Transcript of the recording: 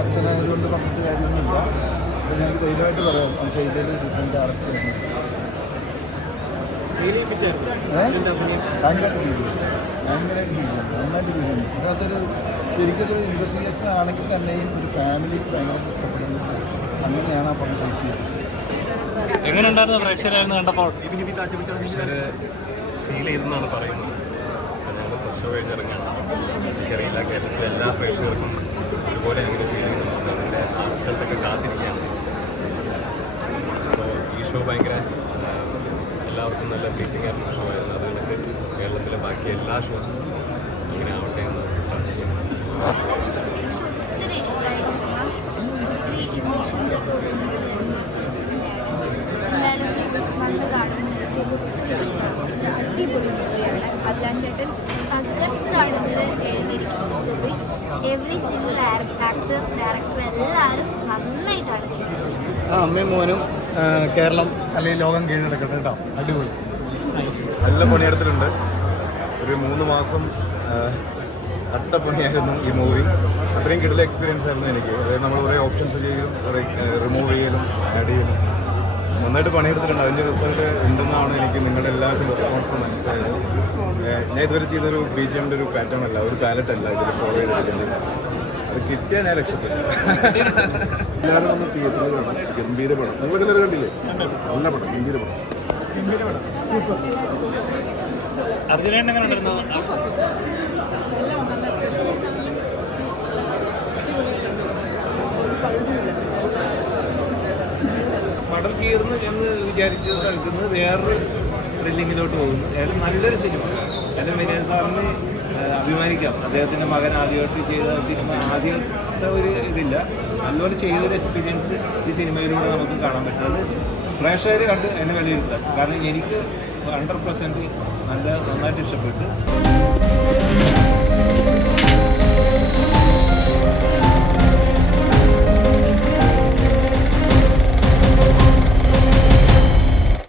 അച്ഛനായതുകൊണ്ട് പറഞ്ഞിട്ട് കാര്യമൊന്നുമില്ല. അപ്പോൾ ഞങ്ങൾക്ക് ധൈര്യമായിട്ട് പറയാം ചെയ്തതിൽ ഡിഫറെൻ്റ് ആർട്സ് ഭയങ്കരമായിട്ട് ഫീൽ ചെയ്യും. നന്നായിട്ട് ഫീൽ ചെയ്യും. അതിനകത്തൊരു ശരിക്കൊരു ഇൻവെസ്റ്റിഗേഷൻ ആണെങ്കിൽ തന്നെയും ഒരു ഫാമിലി ഭയങ്കര ഇഷ്ടപ്പെടുന്നത് അങ്ങനെയാണ് ആ പണം ഫൈറ്റ് ചെയ്തത്. എങ്ങനെ ഉണ്ടായിരുന്നു പ്രേക്ഷകരായിരുന്നു കണ്ടപ്പോൾ? ഫീൽ ചെയ്തെന്നാണ് പറയുന്നത്. ഞങ്ങൾ ഫസ്റ്റ് ഷോ കഴിഞ്ഞിറങ്ങാൻ എനിക്കറിയില്ല കേരളത്തിലെ എല്ലാ പ്രേക്ഷകർക്കും ഒരുപോലെ അങ്ങനെ ഫീൽ ചെയ്യുന്നുണ്ട്. അതിൻ്റെ റിസൾട്ടൊക്കെ കാത്തിരിക്കുകയാണ്. അപ്പോൾ ഈ ഷോ ഭയങ്കര എല്ലാവർക്കും നല്ല പ്ലീസിങ് ആയിട്ടുള്ള ഷോ ആയിരുന്നു. അതുകൊണ്ട് കേരളത്തിലെ ബാക്കി എല്ലാ ഷോസും ഇങ്ങനെ ആവട്ടെ എന്ന് പ്രാർത്ഥിക്കുന്നു. അടിപൊളി മൂവിയാണ്. അഭിലാഷേട്ടൻ തകർത്താണെന്ന് എഴുതിയിരിക്കുന്ന story. Every single actor director എല്ലാവരും നന്നായിട്ടാണ് ചെയ്തത്. അമ്മയും മോനും കേരളം അല്ലെങ്കിൽ ലോകം കീഴടക്കട്ടെ കേട്ടോ. അടിപൊളി നല്ല പണിയെടുത്തിട്ടുണ്ട്. ഒരു 3 മാസം അട്ടപ്പണിയായിരുന്നു ഈ മൂവി. അത്രയും കിട്ടുന്ന എക്സ്പീരിയൻസ് ആയിരുന്നു എനിക്ക്. അതായത് നമ്മൾ കുറേ ഓപ്ഷൻസ് ചെയ്യലും റിമൂവ് ചെയ്യലും ആഡ് ചെയ്യലും നന്നായിട്ട് പണിയെടുത്തിട്ടുണ്ട്. അതിൻ്റെ റിസൾട്ട് ഉണ്ടെന്നാണ് എനിക്ക് നിങ്ങളുടെ എല്ലാവർക്കും റെസ്പോൺസ് മനസ്സിലായത്. ഞാൻ ഇതുവരെ ചെയ്തൊരു BGMൻ്റെ ഒരു പാറ്റേൺ അല്ല, ഒരു പാലറ്റ് അല്ല ഇതിൽ ഫോളോ ചെയ്തിട്ടുണ്ട്. അത് കിട്ടിയാൽ ഞാൻ രക്ഷപ്പെട്ടു. എല്ലാവരും വന്ന് തിയേറ്ററിൽ കാണാം. ഗംഭീര പടം. നിങ്ങളെല്ലാവരും കണ്ടില്ലേ? നല്ല പടം, ഗംഭീര പടം. സൂപ്പർ. അർജുനേട്ടൻ എങ്ങനെ ഉണ്ടായിരുന്നു? പടം തീർന്നു എന്ന് വിചാരിച്ച സ്ഥലത്ത് നിന്ന് വേറൊരു ത്രില്ലിങ്ങിലോട്ട് പോകുന്നു. ഏതായാലും നല്ലൊരു സിനിമ. എൻ്റെ വിനയൻ സാറിന് അഭിമാനിക്കാം. അദ്ദേഹത്തിൻ്റെ മകൻ ആദ്യമായിട്ട് ചെയ്ത സിനിമ ആദ്യത്തെ ഒരു ഇതില്ല, നല്ലപോലെ ചെയ്തൊരു എക്സ്പീരിയൻസ് ഈ സിനിമയിലൂടെ നമുക്ക് കാണാൻ പറ്റുന്നത്. പ്രേക്ഷകർ കണ്ട് എന്നെ വിലയിരുത്താം. കാരണം എനിക്ക് 100% നന്നായിട്ട് ഇഷ്ടപ്പെട്ടു.